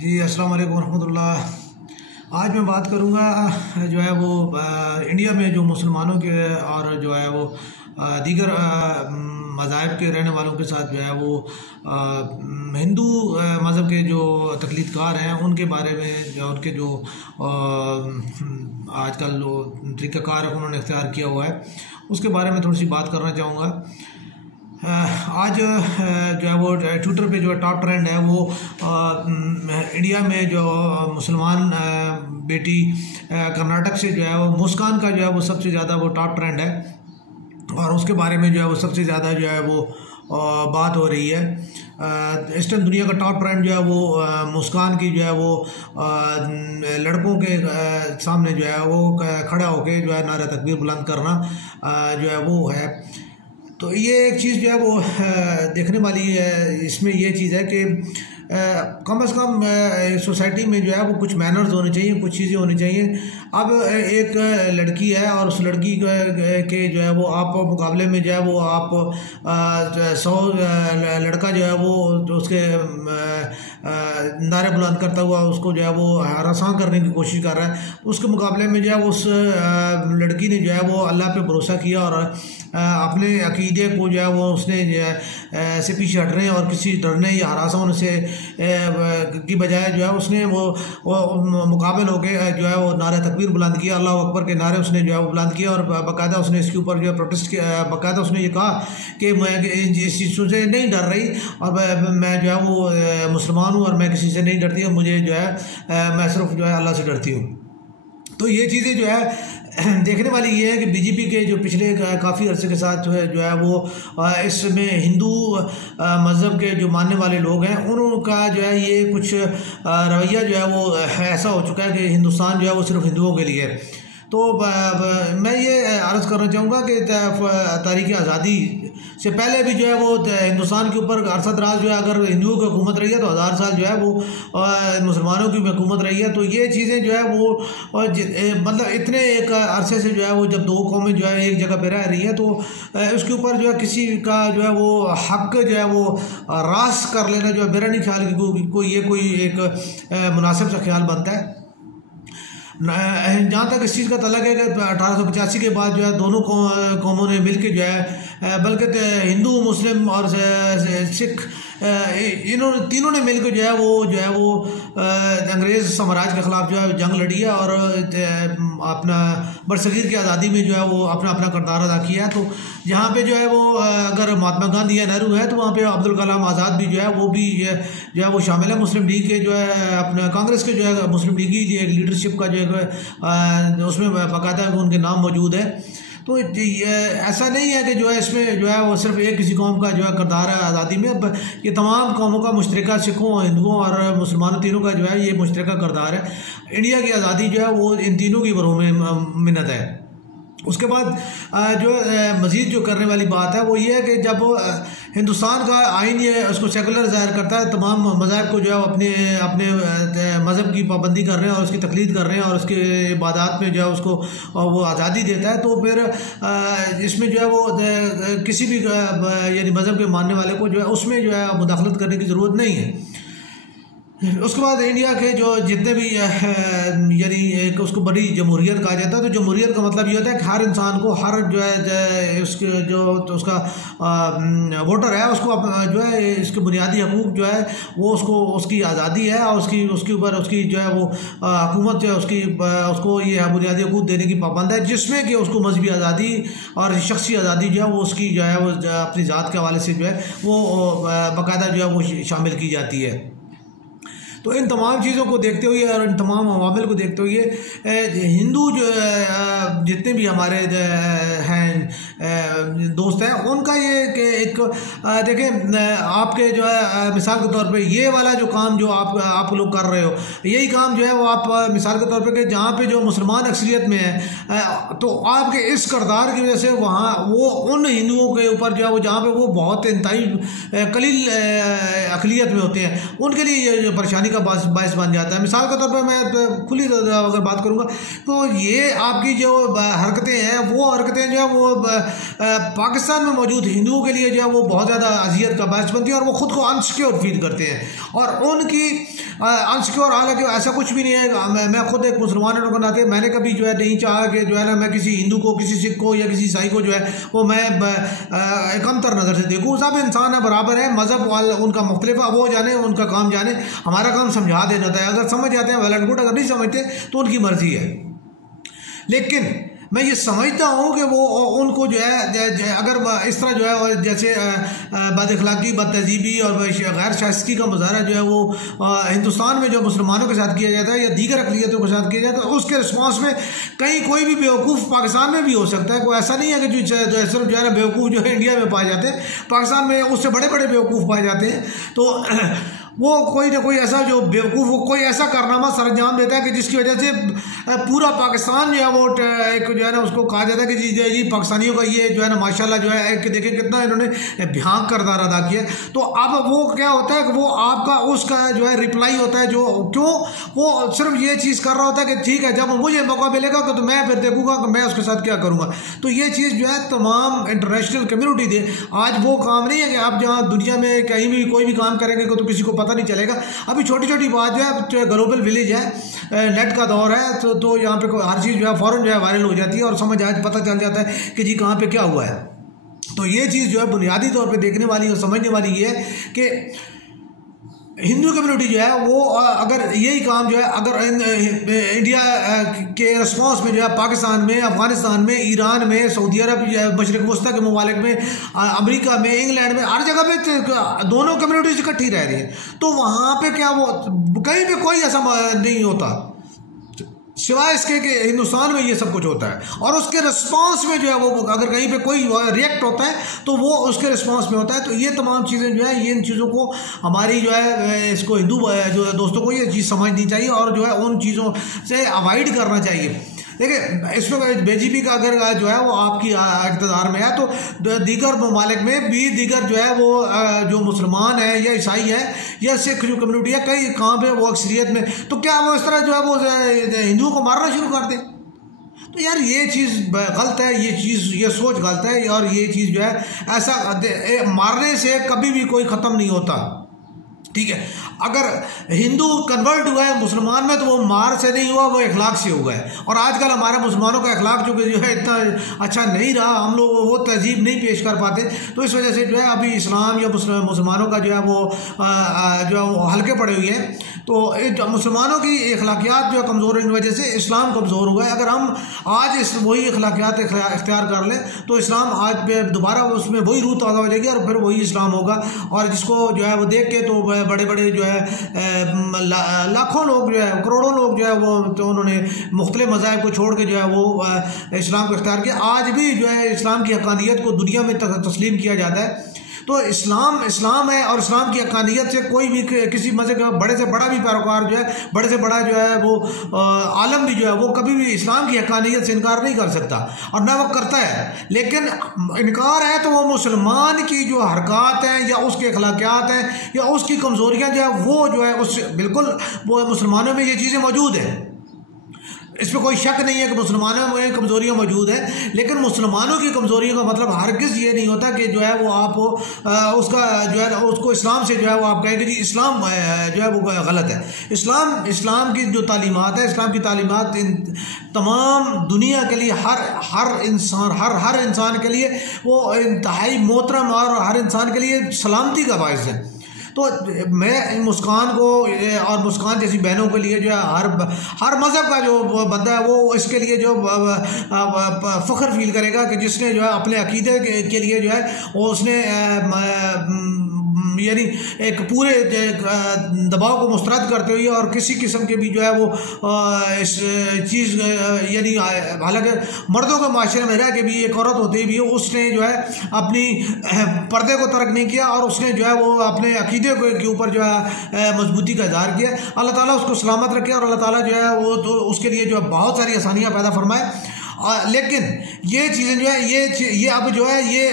जी अस्सलाम वालेकुम रहमतुल्लाह। आज मैं बात करूँगा जो है वो इंडिया में जो मुसलमानों के और जो है वो दीगर मज़ाहिब के रहने वालों के साथ जो है वो हिंदू मज़हब के जो तक़लीदकार हैं उनके बारे में, जो उनके जो आजकल जो तरीक़ाकार उन्होंने इख्तियार किया हुआ है उसके बारे में थोड़ी सी बात करना चाहूँगा। आज जो है वो ट्विटर पे जो टॉप ट्रेंड है वो इंडिया में जो मुसलमान बेटी कर्नाटक से जो है वो मुस्कान का जो है वो सबसे ज़्यादा वो टॉप ट्रेंड है और उसके बारे में जो है वो सबसे ज़्यादा जो है वो बात हो रही है। इस टाइम दुनिया का टॉप ट्रेंड जो है वो मुस्कान की जो है वो लड़कों के सामने जो है वो खड़ा होकर जो है नारा तकबीर बुलंद करना जो है वो है। तो ये एक चीज़ जो है वो देखने वाली है। इसमें ये चीज़ है कि कम से कम सोसाइटी में जो है वो कुछ मैनर्स होने चाहिए, कुछ चीज़ें होनी चाहिए। अब एक लड़की है और उस लड़की के जो है वो आप मुकाबले में जो है वो आप 100 लड़का जो है वो उसके नारे बुलंद करता हुआ उसको जो है वो हरासा करने की कोशिश कर रहा है। उसके मुकाबले में जो है उस लड़की ने जो है वो अल्लाह पे भरोसा किया और अपने अकीदे को जो है वो उसने से पीछे हटने और किसी डरने या हरासा होने से की बजाय जो है उसने वो मुकाबल होके जो है वो नारे तकबीर बुलंद किया, अल्लाह अकबर के नारे उसने जो है वो बुलंद किया और बाकायदा उसने इसके ऊपर जो है प्रोटेस्ट किया। बाकायदा उसने ये कहा कि मैं इस चीज़ों से नहीं डर रही और मैं जो है वो मुसलमान हूँ और मैं किसी से नहीं डरती हूँ, मुझे जो है मैं सिर्फ जो है अल्लाह से डरती हूँ। तो ये चीज़ें जो है देखने वाली ये है कि बीजेपी के जो पिछले काफ़ी अरसे के साथ जो है वो इसमें हिंदू मज़हब के जो मानने वाले लोग हैं उनका जो है ये कुछ रवैया जो है वो ऐसा हो चुका है कि हिंदुस्तान जो है वो सिर्फ हिंदुओं के लिए है। तो मैं ये अर्ज़ करना चाहूँगा कि तारीख़ आज़ादी से पहले भी जो है वो हिंदुस्तान के ऊपर अरसा दराज जो है अगर हिंदुओं की हुकूमत रही है तो 1000 साल जो है वो मुसलमानों की हुकूमत रही है। तो ये चीज़ें जो है वो मतलब इतने एक अरसे से जो है वो जब दो कौमें जो है एक जगह पर रह रही है तो उसके ऊपर जो है किसी का जो है वो हक जो है वो रास कर लेना जो है मेरा नहीं ख्याल कि कोई एक मुनासिब सा ख्याल बनता है। जहाँ तक इस चीज़ का तल्लुक़ है कि 1885 के बाद जो है दोनों कौमों ने मिल के जो है बल्कि हिंदू मुस्लिम और सिख इन्होंने तीनों ने मिलकर जो है वो अंग्रेज़ साम्राज्य के ख़िलाफ़ जो है जंग लड़ी है और अपना बरसगीर की आज़ादी में जो है वो अपना अपना किरदार अदा किया है। तो जहाँ पे जो है वो अगर महात्मा गांधी या नेहरू है तो वहाँ पे अब्दुल कलाम आज़ाद भी जो है वो भी जो है वो शामिल है। मुस्लिम लीग के जो है अपना कांग्रेस के जो है मुस्लिम लीग की एक लीडरशिप का जो है उसमें बाकायदा उनके नाम मौजूद है। तो ऐसा नहीं है कि जो है इसमें जो है वो सिर्फ एक किसी कौम का जो है किरदार है आज़ादी में, ये तमाम कौमों का मुश्तरका, सिखों, हिंदुओं और मुसलमानों तीनों का जो है ये मुश्तरका किरदार है। इंडिया की आज़ादी जो है वो इन तीनों की बरों में मिन्नत है। उसके बाद जो मज़ीद जो करने वाली बात है वो ये है कि जब हिंदुस्तान का आइन ये उसको सेकुलर ज़ाहिर करता है, तमाम मज़ाहब को जो है अपने मज़हब की पाबंदी कर रहे हैं और उसकी तक़लीद कर रहे हैं और उसके इबादत में जो है उसको वो आज़ादी देता है, तो फिर इसमें जो है वो किसी भी यानी मज़हब के मानने वाले को जो है उसमें जो है मुदाखलत करने की ज़रूरत नहीं है। उसके बाद इंडिया के जो जितने भी यानी एक उसको बड़ी जमहूरियत कहा जाता है। तो जमहूरियत का मतलब ये होता है कि हर इंसान को हर जो है उसके जो तो उसका वोटर है उसको जो है इसके बुनियादी हकूक़ जो है वो उसकी आज़ादी है और उसके ऊपर उसकी जो है वो हुकूमत जो है उसको ये बुनियादी हकूक़ देने की पाबंद है, जिसमें कि उसको मजहबी आज़ादी और शख्सी आज़ादी जो है वो उसकी जो है वो अपनी ज़ात के हवाले से जो है वो बाकायदा जो है वो शामिल की जाती है। तो इन तमाम चीज़ों को देखते हुए और इन तमाम अवामिल को देखते हुए हिंदू जो जितने भी हमारे हैं दोस्त हैं उनका ये कि एक देखें आपके जो है मिसाल के तौर पे ये वाला जो काम जो आप लोग कर रहे हो, यही काम जो है वो आप मिसाल के तौर पे कि जहाँ पे जो मुसलमान अक्सरियत में है तो आपके इस किरदार की वजह से वहाँ वो उन हिंदुओं के ऊपर जो है वो जहाँ पे वो बहुत इंतहाई कलील अक़लियत में होते हैं उनके लिए ये परेशानी का बायस बन जाता है। मिसाल के तौर पर मैं खुली अगर बात करूँगा तो ये आपकी जो हरकतें हैं वो हरकतें जो है वो पाकिस्तान में मौजूद हिंदुओं के लिए जो है वो बहुत ज़्यादा अजियत का बायस बनती है और वो ख़ुद को अनसिक्योर फील करते हैं और उनकी अनसिक्योर, हालांकि ऐसा कुछ भी नहीं है। मैं खुद एक मुसलमान होने के नाते मैंने कभी जो है नहीं चाहा कि जो है ना मैं किसी हिंदू को, किसी सिख को या किसी ईसाई को जो है वो मैं कमतर नज़र से देखूँ। सब इंसान है, बराबर है, मज़हब वाला उनका मुख्तलिफ है, वो जाने, उनका काम जाने, हमारा काम समझा देना होता है। अगर समझ जाते हैं वेल एंड गुड, अगर नहीं समझते तो उनकी मर्जी है। लेकिन मैं ये समझता हूँ कि वो उनको जो है अगर इस तरह जो है जैसे बदअखलाक़ी, बदतहज़ीबी और गैर शाइस्तगी का मुज़ाहरा जो है वो हिंदुस्तान में जो मुसलमानों के साथ किया जाता है या दीगर अक़लियतों के साथ किया जाता है, उसके रिस्पॉन्स में कहीं कोई भी बेवकूफ़ पाकिस्तान में भी हो सकता है। कोई ऐसा नहीं है कि जो सिर्फ जो है ना बेवकूफ़ जो है इंडिया में पाए जाते हैं, पाकिस्तान में उससे बड़े बड़े बेवकूफ़ पाए जाते हैं। तो वो कोई ना कोई ऐसा जो बेवकूफ़, वो कोई ऐसा कारनामा सरअंजाम देता है कि जिसकी वजह से पूरा पाकिस्तान जो है वो एक जो है ना उसको कहा जाता है कि जी पाकिस्तानियों का ये जो है ना माशाल्लाह जो है कि देखें कितना इन्होंने भयानक किरदार अदा किया। तो अब वो क्या होता है कि वो आपका उसका जो है रिप्लाई होता है, जो क्यों वो सिर्फ ये चीज़ कर रहा होता है कि ठीक है जब मुझे मौका मिलेगा तो मैं फिर देखूँगा कि मैं उसके साथ क्या करूँगा। तो ये चीज़ जो है तमाम इंटरनेशनल कम्युनिटी दे, आज वो काम नहीं है कि आप जहाँ दुनिया में कहीं भी कोई भी काम करेंगे तो किसी को पता नहीं चलेगा। अभी छोटी छोटी बात जो है ग्लोबल विलेज है, नेट का दौर है, तो यहाँ पे हर चीज़ जो है फ़ौरन जो है वायरल हो जाती है और समझ आज पता चल जाता है कि जी कहाँ पे क्या हुआ है। तो ये चीज़ जो है बुनियादी तौर पे देखने वाली और समझने वाली ये है कि हिंदू कम्युनिटी जो है वो अगर यही काम जो है अगर इंडिया के रिस्पॉन्स में जो है पाकिस्तान में, अफ़गानिस्तान में, ईरान में, सऊदी अरब, मशरिक़ वस्ता के ममालिक में, अमेरिका में, इंग्लैंड में, हर जगह पे दोनों कम्युनिटीज इकट्ठी रह रही है, तो वहाँ पे क्या वो कहीं पे कोई ऐसा नहीं होता सिवाय इसके कि हिंदुस्तान में ये सब कुछ होता है। और उसके रिस्पांस में जो है वो अगर कहीं पे कोई रिएक्ट होता है तो वो उसके रिस्पांस में होता है। तो ये तमाम चीज़ें जो है ये इन चीज़ों को हमारी जो है इसको हिंदू जो है दोस्तों को ये चीज़ समझनी चाहिए और जो है उन चीज़ों से अवॉइड करना चाहिए। देखिए इसमें बीजेपी का अगर जो है वो आपकी इक़्तिदार में है तो दीगर ममालिक में भी दीगर जो है वो जो मुसलमान है या ईसाई है या सिख जो कम्युनिटी है कई कहाँ पे वो अक्सरियत में, तो क्या वो इस तरह जो है वो हिंदुओं को मारना शुरू कर दे? तो यार ये चीज़ गलत है, ये सोच गलत है। और ये चीज़ जो है ऐसा मारने से कभी भी कोई ख़त्म नहीं होता, ठीक है। अगर हिंदू कन्वर्ट हुआ है मुसलमान में तो वो मार से नहीं हुआ, वो अखलाक से हुआ है। और आजकल हमारे मुसलमानों का अखलाक जो है इतना अच्छा नहीं रहा, हम लोग वो तहजीब नहीं पेश कर पाते, तो इस वजह से जो है अभी इस्लाम या मुसलमानों का जो है वो हल्के पड़े हुए हैं। तो मुसलमानों की अखलाकियात जो कमज़ोर है, इन वजह से इस्लाम कमज़ोर हुआ है। अगर हम आज वही अखलाकियात इख्तियार कर लें तो इस्लाम आज दोबारा उसमें वही रूह ताज़ा हो जाएगी और फिर वही इस्लाम होगा। और जिसको जो है वो देख के तो बड़े बड़े जो है लाखों लोग जो है, करोड़ों लोग जो है वो तो उन्होंने मुख्तलिफ मज़ाहिब को छोड़ के जो है वो इस्लाम को इख्तियार किया। आज भी जो है इस्लाम की हक़ानियत को दुनिया में तस्लीम किया जाता है। तो इस्लाम है और इस्लाम की हक़ानियत से कोई भी किसी मज़हब का बड़े से बड़ा भी पैरोकार जो है, बड़े से बड़ा जो है वो आलम भी जो है वो कभी भी इस्लाम की हक़ानियत से इनकार नहीं कर सकता और ना वो करता है। लेकिन इनकार है तो वो मुसलमान की जो हरकत हैं या उसके अखलाकियात हैं या उसकी कमज़ोरियाँ जो है वो जो है उस बिल्कुल वो मुसलमानों में ये चीज़ें मौजूद हैं, इसमें कोई शक नहीं है कि मुसलमानों में कमज़ोरियाँ मौजूद हैं। लेकिन मुसलमानों की कमज़ोरियों का मतलब हरगिज़ ये नहीं होता कि जो है वो आप उसका जो है उसको इस्लाम से जो है वो आप कहेंगे जी इस्लाम जो है वो गलत है। इस्लाम की जो तालीमात है, इस्लाम की तालीमात तमाम दुनिया के लिए हर इंसान के लिए वो इंतहाई मोहतरम और हर इंसान के लिए सलामती का बायस है। तो मैं मुस्कान को और मुस्कान जैसी बहनों के लिए जो है हर मज़हब का जो बंदा है वो इसके लिए जो फ़ख्र फील करेगा कि जिसने जो है अपने अकीदे के लिए जो है वो उसने यानी एक पूरे दबाव को मुस्तरद करते हुए और किसी किस्म के भी जो है वो इस चीज़ यानी हालांकि मर्दों के माशरे में रह के भी एक औरत होती भी उसने जो है अपनी पर्दे को तर्क नहीं किया और उसने जो है वो अपने अकीदे के ऊपर जो है मजबूती का इज़हार किया। अल्लाह ताला उसको सलामत रखे और अल्लाह ताला जो है वो तो उसके लिए जो है बहुत सारी आसानियाँ पैदा फरमाए। लेकिन ये चीज़ें जो है ये अब जो है ये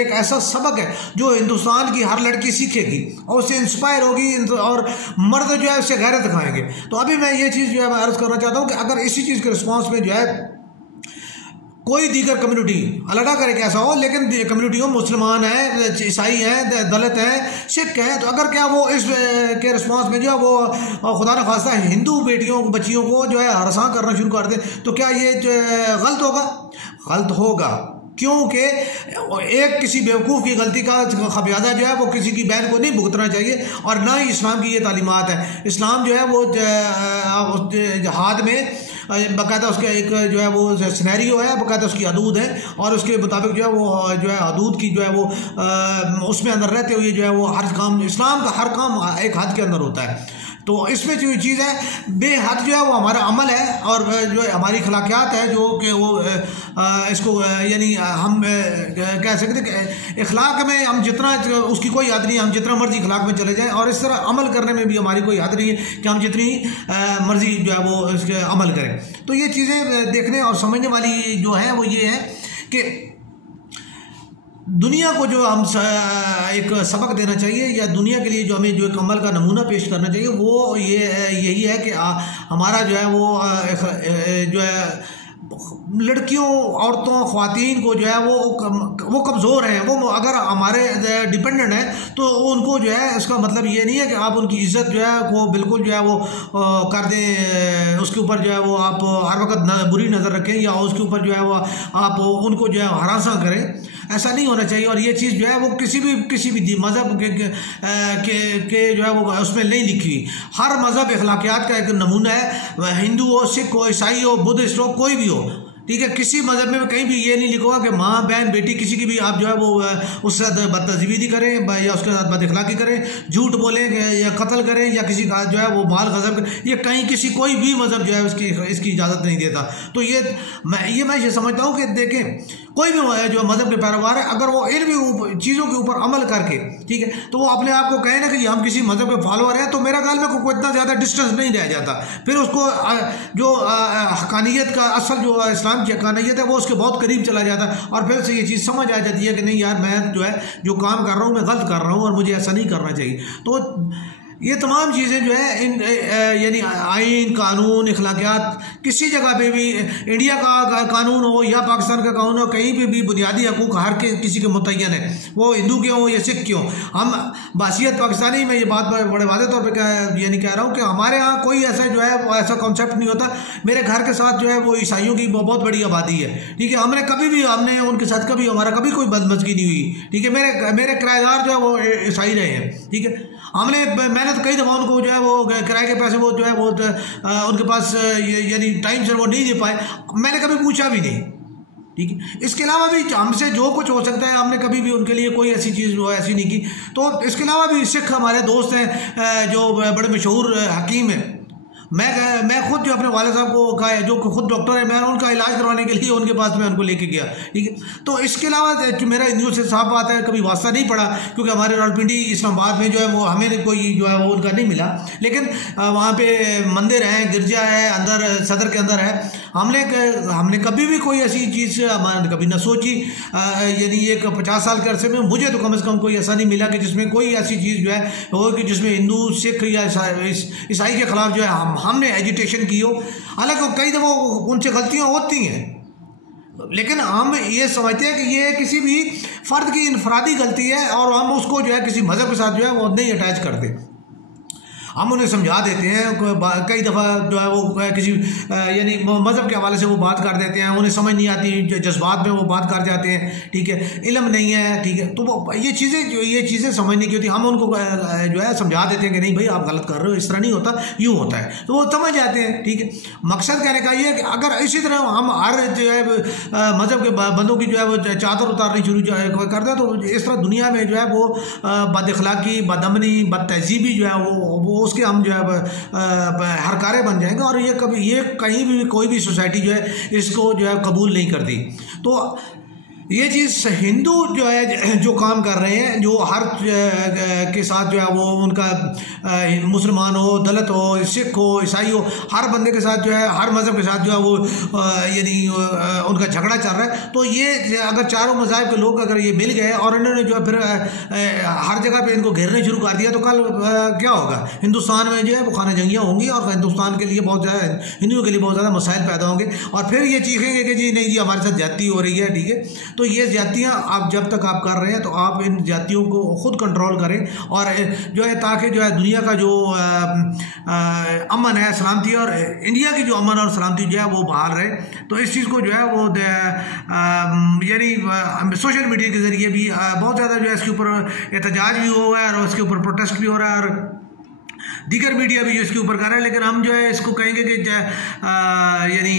एक ऐसा सबक है जो हिंदुस्तान की हर लड़की सीखेगी और उससे इंस्पायर होगी और मर्द जो है उससे गैरत दिखाएंगे। तो अभी मैं ये चीज़ जो है मैं अर्ज़ करना चाहता हूँ कि अगर इसी चीज़ के रिस्पॉन्स में जो है कोई दीगर कम्युनिटी अलग करे कैसा हो, लेकिन कम्युनिटी हो, मुसलमान है, ईसाई हैं, दलित हैं, सिख हैं, तो अगर क्या वो इस के रिस्पांस में जो है वो खुदा न खास्ता हिंदू बेटियों बच्चियों को जो है हरासा करना शुरू कर दे, तो क्या ये गलत होगा? गलत होगा, क्योंकि एक किसी बेवकूफ़ की गलती का खमियाजा जो है वो किसी की बहन को नहीं भुगतना चाहिए, और ना ही इस्लाम की ये तालीमात है। इस्लाम जो है वो जहाद में बाकायदा उसका एक जो है वो सिनेरियो है, बाकायदा उसकी हदूद है, और उसके मुताबिक जो है वो जो है हदूद की जो है वो उसमें अंदर रहते हुए जो है वो हर काम, इस्लाम का हर काम एक हद के अंदर होता है। तो इसमें जो चीज़ है बेहद जो है वो हमारा अमल है, और जो हमारी अखलाकियात है जो कि वो इसको यानी हम कह सकते हैं इखलाक में हम जितना, उसकी कोई हद नहीं, हम जितना मर्जी इखलाक में चले जाएं, और इस तरह अमल करने में भी हमारी कोई हद नहीं है कि हम जितनी मर्जी जो है वो इसके अमल करें। तो ये चीज़ें देखने और समझने वाली जो है वो ये है कि दुनिया को जो हम एक सबक देना चाहिए, या दुनिया के लिए जो हमें जो एक अमल का नमूना पेश करना चाहिए, वो यही है कि हमारा जो है वो जो है लड़कियों, औरतों, ख्वातीन को जो है वो कमज़ोर हैं, वो अगर हमारे डिपेंडेंट हैं तो उनको जो है इसका मतलब ये नहीं है कि आप उनकी इज़्ज़त जो है वो बिल्कुल जो है वो कर दें, उसके ऊपर जो है वो आप हर वक्त बुरी नज़र रखें, या उसके ऊपर जो है वो आप उनको जो है हरासा करें। ऐसा नहीं होना चाहिए, और ये चीज़ जो है वो किसी भी मज़हब के जो है वो उसमें नहीं लिखी। हर मज़हब अखलाकियात का एक नमूना है, हिंदू हो, सिख हो, ईसाई हो, बुद्धिस्ट हो, कोई भी हो, ठीक है। किसी मज़हब में कहीं भी ये नहीं लिखा कि माँ बहन बेटी किसी की भी आप जो है वो उसके साथ बदतज़ीबी करें, या उसके साथ बदअखलाक़ी करें, झूठ बोलें, या कत्ल करें, या किसी का जो है वो माल गज़ब करें, ये कहीं किसी कोई भी मज़हब जो है इसकी इजाज़त नहीं देता। तो मैं ये समझता हूँ कि देखें कोई भी जो मज़हब के पैरोकार है, अगर वो इन भी चीज़ों के ऊपर अमल करके, ठीक है, तो वो अपने आप को कहे ना कि हम किसी मज़हब के फॉलोअर हैं, तो मेरा ख्याल में कोई इतना ज़्यादा डिस्टेंस नहीं रह जाता। फिर उसको जो हक़ानियत का असल जो इस्लाम की हक़ानियत है वो उसके बहुत करीब चला जाता है, और फिर से ये चीज़ समझ आ जाती है कि नहीं यार, मैं जो है जो काम कर रहा हूँ मैं गलत कर रहा हूँ, और मुझे ऐसा नहीं करना चाहिए। तो ये तमाम चीज़ें जो है इन यानी आइन, कानून, अखलाकियात, किसी जगह पे भी इंडिया का कानून हो या पाकिस्तान का कानून हो, कहीं पे भी बुनियादी हकूक़ हर किसी के मुतय्यन है, वो हिंदू के हों या सिख के हों। हम बासियत पाकिस्तानी में ये बात बड़े वाज़ेह तौर पर यानी कह रहा हूँ कि हमारे यहाँ कोई ऐसा जो है वो ऐसा कॉन्सेप्ट नहीं होता। मेरे घर के साथ जो है वो ईसाइयों की बहुत बड़ी आबादी है, ठीक है। हमने उनके साथ कभी हमारा कभी कोई बदमज़गी नहीं हुई, ठीक है। मेरे किराएदार जो है वो ईसाई रहे हैं, ठीक है। मैंने तो कई दफ़ा उनको जो है वो किराए के पैसे वो जो है वो उनके पास यानी टाइम से वो नहीं दे पाए, मैंने कभी पूछा भी नहीं, ठीक है। इसके अलावा भी हमसे जो कुछ हो सकता है हमने कभी भी उनके लिए कोई ऐसी चीज़ जो ऐसी नहीं की। तो इसके अलावा भी सिख हमारे दोस्त हैं जो बड़े मशहूर हकीम हैं। मैं खुद जो अपने वाले साहब को कहा है जो खुद डॉक्टर है, मैं उनका इलाज करवाने के लिए उनके पास मैं उनको लेके गया, ठीक है। तो इसके अलावा मेरा हिंदुओं से साफ बात है कभी वास्ता नहीं पड़ा, क्योंकि हमारे रावलपिंडी इस्लामाबाद में जो है वो हमें कोई जो है वो उनका नहीं मिला। लेकिन वहाँ पे मंदिर है, गिरजा है, अंदर सदर के अंदर है। हमने कभी भी कोई ऐसी चीज़ कभी ना सोची, यानी एक 50 साल के अरसे में मुझे तो कम से कम कोई ऐसा नहीं मिला कि जिसमें कोई ऐसी चीज़ जो है हो कि जिसमें हिंदू, सिख या ईसाई के ख़िलाफ़ जो है हमने एजिटेशन की हो। हालांकि कई दफ़ा उनसे गलतियां होती हैं, लेकिन हम ये समझते हैं कि ये किसी भी फ़र्द की इनफरादी गलती है, और हम उसको जो है किसी मज़हब के साथ जो है वो नहीं अटैच करते। हम उन्हें समझा देते हैं, कई दफ़ा जो है वो किसी यानी मज़हब के हवाले से वो बात कर देते हैं, उन्हें समझ नहीं आती, जज्बात में वो बात कर जाते हैं, ठीक है, इल्म नहीं है, ठीक है। तो वो ये चीज़ें समझने की होती, हम उनको जो है समझा देते हैं कि नहीं भाई आप गलत कर रहे हो, इस तरह नहीं होता, यूँ होता है, तो वो समझ जाते हैं, ठीक है। मकसद कहने का ये है कि अगर इसी तरह हम हर जो है मज़हब के बंदों की जो है वो चादर उतारनी शुरू कर दें, तो इस तरह दुनिया में जो है वो बदअखलाकी, बदअमनी, बदतहज़ीबी जो है वो उसके हम जो है हरकारे बन जाएंगे, और ये कहीं भी कोई भी सोसाइटी जो है इसको जो है कबूल नहीं करती। तो ये चीज़ हिंदू जो है जो काम कर रहे हैं, जो हर के साथ जो है वो उनका मुसलमान हो, दलित हो, सिख हो, ईसाई हो, हर बंदे के साथ जो है, हर मज़हब के साथ जो है वो यानी उनका झगड़ा चल रहा है। तो ये अगर चारों मज़ाहिब के लोग अगर ये मिल गए और इन्होंने जो है फिर हर जगह पे इनको घेरने शुरू कर दिया तो कल क्या होगा? हिंदुस्तान में जो है वो खाना जंगियाँ होंगी और हिंदुस्तान के लिए बहुत ज़्यादा, हिंदुओं के लिए बहुत ज़्यादा मसाइल पैदा होंगे और फिर ये चीखेंगे कि जी नहीं जी हमारे साथ ज्यादती हो रही है। ठीक है, तो ये ज्यादतियाँ आप जब तक आप कर रहे हैं तो आप इन ज्यादतियों को खुद कंट्रोल करें और जो है ताकि जो है दुनिया का जो अमन है, सलामती और इंडिया की जो अमन और सलामती जो है वो बहाल रहे। तो इस चीज़ को जो है वो यानी सोशल मीडिया के ज़रिए भी बहुत ज़्यादा जो है इसके ऊपर एहतजाज भी हो रहा है और उसके ऊपर प्रोटेस्ट भी हो रहा है और दीगर मीडिया भी इसके ऊपर कर रहा है। लेकिन हम जो है इसको कहेंगे कि यानी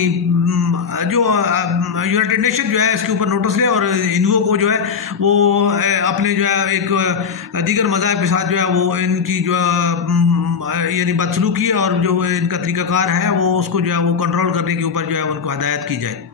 जो यूनाइटेड नेशन जो है इसके ऊपर नोटिस ले और हिंदुओं को जो है वो अपने जो है एक दीगर मज़ाहिब के साथ जो है वो इनकी जो यानी बदसलूकी और जो इनका तरीक़ाकार है वो उसको जो है वो कंट्रोल करने के ऊपर जो है उनको हदायत की जाए।